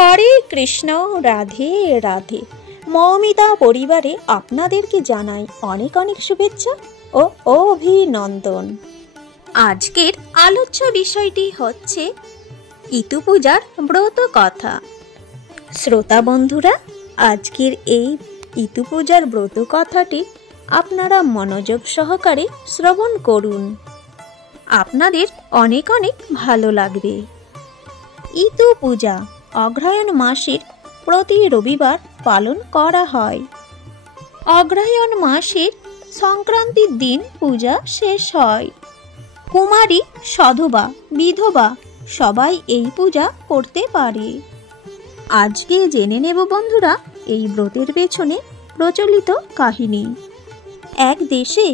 হরে কৃষ্ণ, রাধে রাধে। মৌমিতা পরিবারে আপনাদেরকে জানাই অনেক অনেক শুভেচ্ছা ও অভিনন্দন। আজকের আলোচ্য বিষয়টি হচ্ছে ইতু পূজার ব্রত কথা। শ্রোতা বন্ধুরা, আজকের এই ইতু পূজার ব্রত কথাটি আপনারা মনোযোগ সহকারে শ্রবণ করুন, আপনাদের অনেক অনেক ভালো লাগবে। ইতু পূজা অগ্রহায়ণ মাসের প্রতি রবিবার পালন করা হয়। অগ্রহায়ণ মাসের সংক্রান্তির দিন পূজা শেষ হয়। কুমারী, সধবা, বিধবা সবাই এই পূজা করতে পারে। আজকে জেনে নেব বন্ধুরা এই ব্রতের পেছনে প্রচলিত কাহিনী। এক দেশে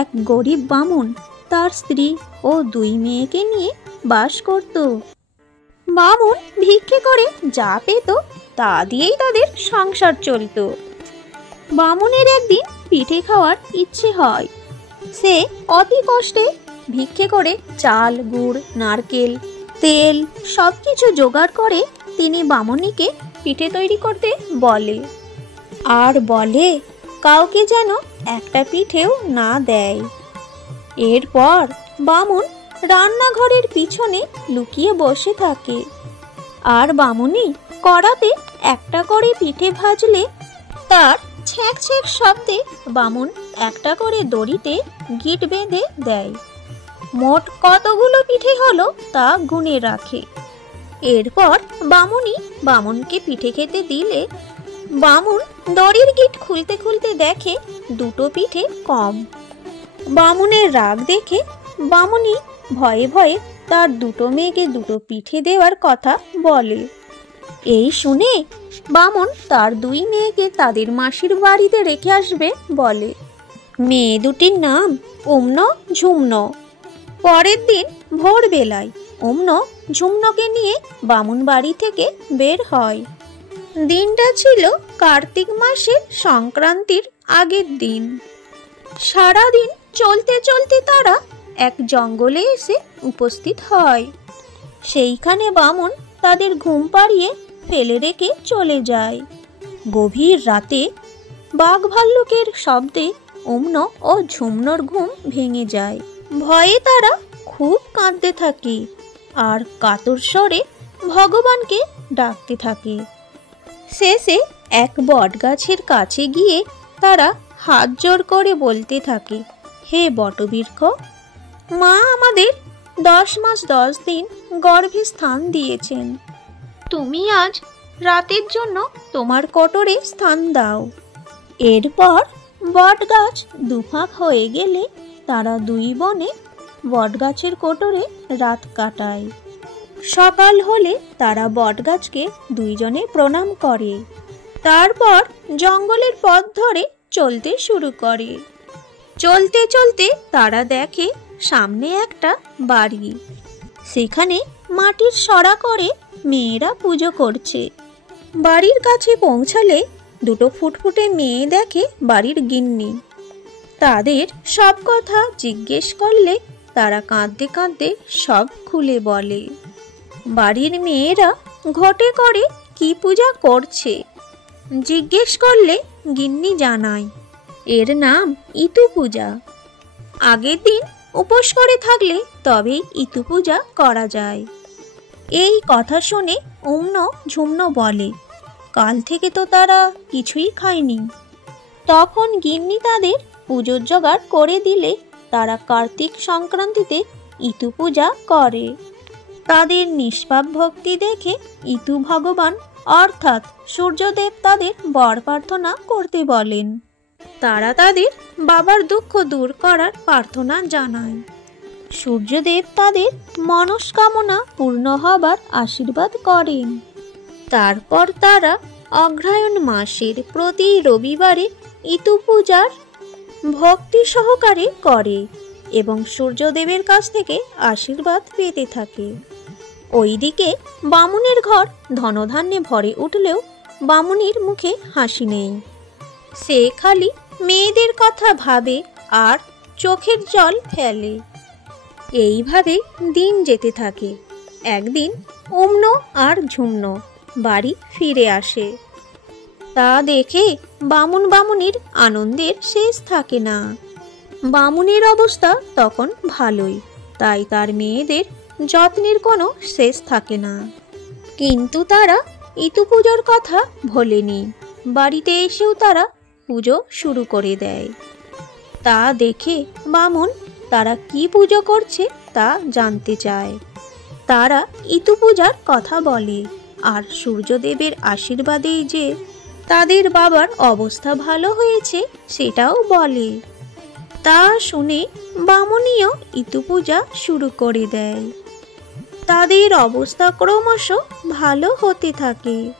এক গরিব বামুন তার স্ত্রী ও 2 মেয়েকে নিয়ে বাস করত। বামুন ভিক্ষে করে যা পেত তা দিয়েই তাদের সংসার চলত। বামুনের একদিন পিঠে খাওয়ার ইচ্ছে হয়। সে অতি কষ্টে ভিক্ষে করে চাল, গুড়, নারকেল, তেল সবকিছু জোগাড় করে তিনি বামুনিকে পিঠে তৈরি করতে বলে, আর বলে কাউকে যেন একটা পিঠেও না দেয়। এরপর বামুন রান্নাঘরের পিছনে লুকিয়ে বসে থাকে, আর বামুনি কড়াতে একটা করে পিঠে ভাজলে তার ছ্যাঁক ছ্যাঁক শব্দে বামুন একটা করে দড়িতে গিঁট বেঁধে দেয়। মোট কতগুলো পিঠে হলো তা গুনে রাখে। এরপর বামুনি বামুনকে পিঠে খেতে দিলে বামুন দড়ির গিঁট খুলতে খুলতে দেখে 2টো পিঠে কম। বামুনের রাগ দেখে বামুনি ভয়ে ভয়ে তার 2টো মেয়েকে 2টো পিঠে দেওয়ার কথা বলে। এই শুনে বামুন তার 2 মেয়েকে তাদের মাসির বাড়িতে রেখে আসবে বলে। মেয়ে দুটির নাম অম্ন, ঝুম্ন। পরের দিন ভোরবেলায় অম্ন ঝুম্নকে নিয়ে বামুন বাড়ি থেকে বের হয়। দিনটা ছিল কার্তিক মাসের সংক্রান্তির আগের দিন। সারাদিন চলতে চলতে তারা এক জঙ্গলে এসে উপস্থিত হয়। সেইখানে বামুন তাদের ঘুম পাড়িয়ে ফেলে রেখে চলে যায়। গভীর রাতে বাঘ ভাল্লুকের শব্দে অম্ন ও ঝুম্নর ঘুম ভেঙে যায়। ভয়ে তারা খুব কাঁদতে থাকে আর কাতর স্বরে ভগবানকে ডাকতে থাকে। শেষে এক বটগাছের কাছে গিয়ে তারা হাত জোড় করে বলতে থাকে, হে বটবৃক্ষ, মা আমাদের 10 মাস 10 দিন গর্ভে স্থান দিয়েছেন। তুমি আজ রাতের জন্য তোমার কোটরে স্থান দাও। এরপর বটগাছ দুফাক হয়ে গেলে তারা 2 বনে বটগাছের কোটরে রাত কাটায়। সকাল হলে তারা বটগাছকে 2 জনে প্রণাম করে। তারপর জঙ্গলের পথ ধরে চলতে শুরু করে। চলতে চলতে তারা দেখে সামনে একটা বাড়ি। সেখানে মাটির সরা করে মেয়েরা পুজো করছে। বাড়ির কাছে পৌঁছালে 2টো ফুটফুটে মেয়ে দেখে বাড়ির গিন্নি। তাদের সব কথা জিজ্ঞেস করলে তারা কাঁদতে কাঁদতে সব খুলে বলে। বাড়ির মেয়েরা ঘটে করে কি পূজা করছে জিজ্ঞেস করলে গিন্নি জানায়, এর নাম ইতু পূজা। আগের দিন উপোস করে থাকলে তবেই ইতু পূজা করা যায়। এই কথা শুনে অম্ন ঝুম্ন বলে, কাল থেকে তো তারা কিছুই খায়নি। তখন গিন্নি তাদের পুজোর জোগাড় করে দিলে তারা কার্তিক সংক্রান্তিতে ইতু পূজা করে। তাদের নিষ্পাপ ভক্তি দেখে ইতু ভগবান অর্থাৎ সূর্যদেব তাদের বর প্রার্থনা করতে বলেন। তারা তাদের বাবার দুঃখ দূর করার প্রার্থনা জানায়। সূর্যদেব তাদের মনস্কামনা পূর্ণ হবার আশীর্বাদ করেন। তারপর তারা অগ্রহায়ণ মাসের প্রতি রবিবারে ইতু পূজার ভক্তি সহকারে করে এবং সূর্যদেবের কাছ থেকে আশীর্বাদ পেতে থাকে। ওইদিকে বামুনের ঘর ধনধান্যে ভরে উঠলেও বামুনির মুখে হাসি নেই। সে খালি মেয়েদের কথা ভাবে আর চোখের জল ফেলে। এইভাবে দিন যেতে থাকে। একদিন অম্ন আর ঝুম্ন বাড়ি ফিরে আসে। তা দেখে বামুন বামুনির আনন্দের শেষ থাকে না। বামুনের অবস্থা তখন ভালোই, তাই তার মেয়েদের যত্নের কোনো শেষ থাকে না। কিন্তু তারা ইতু পুজোর কথা ভোলেনি। বাড়িতে এসেও তারা পুজো শুরু করে দেয়। তা দেখে বামুন তারা কি পুজো করছে তা জানতে চায়। তারা ইতু পূজার কথা বলে আর সূর্যদেবের আশীর্বাদেই যে তাদের বাবার অবস্থা ভালো হয়েছে সেটাও বলে। তা শুনে বামুনিও ইতু পূজা শুরু করে দেয়। তাদের অবস্থা ক্রমশ ভালো হতে থাকে।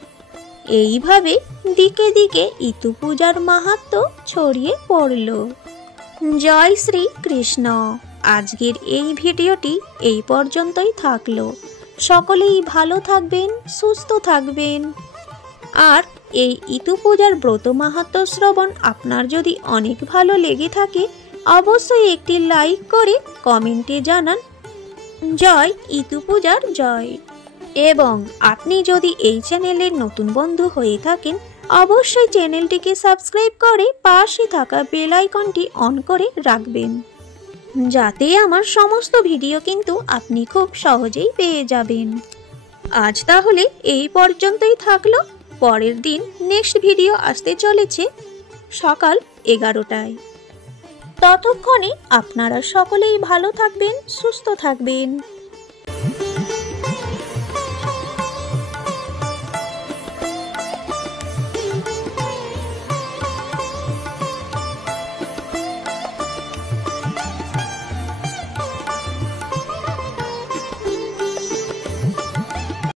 এইভাবে দিকে দিকে ইতু পূজার মাহাত্ম্য ছড়িয়ে পড়ল। জয় শ্রী কৃষ্ণ। আজকের এই ভিডিওটি এই পর্যন্তই থাকলো। সকলেই ভালো থাকবেন, সুস্থ থাকবেন। আর এই ইতু পূজার ব্রত মাহাত্ম্য শ্রবণ আপনার যদি অনেক ভালো লেগে থাকে, অবশ্যই একটি লাইক করে কমেন্টে জানান জয় ইতু পূজার জয়। এবং আপনি যদি এই চ্যানেলের নতুন বন্ধু হয়ে থাকেন, অবশ্যই চ্যানেলটিকে সাবস্ক্রাইব করে পাশে থাকা বেল আইকনটি অন করে রাখবেন, যাতে আমার সমস্ত ভিডিও কিন্তু আপনি খুব সহজেই পেয়ে যাবেন। আজ তাহলে এই পর্যন্তই থাকলো। পরের দিন নেক্সট ভিডিও আসতে চলেছে সকাল 11টায়। ততক্ষণে আপনারা সকলেই ভালো থাকবেন, সুস্থ থাকবেন।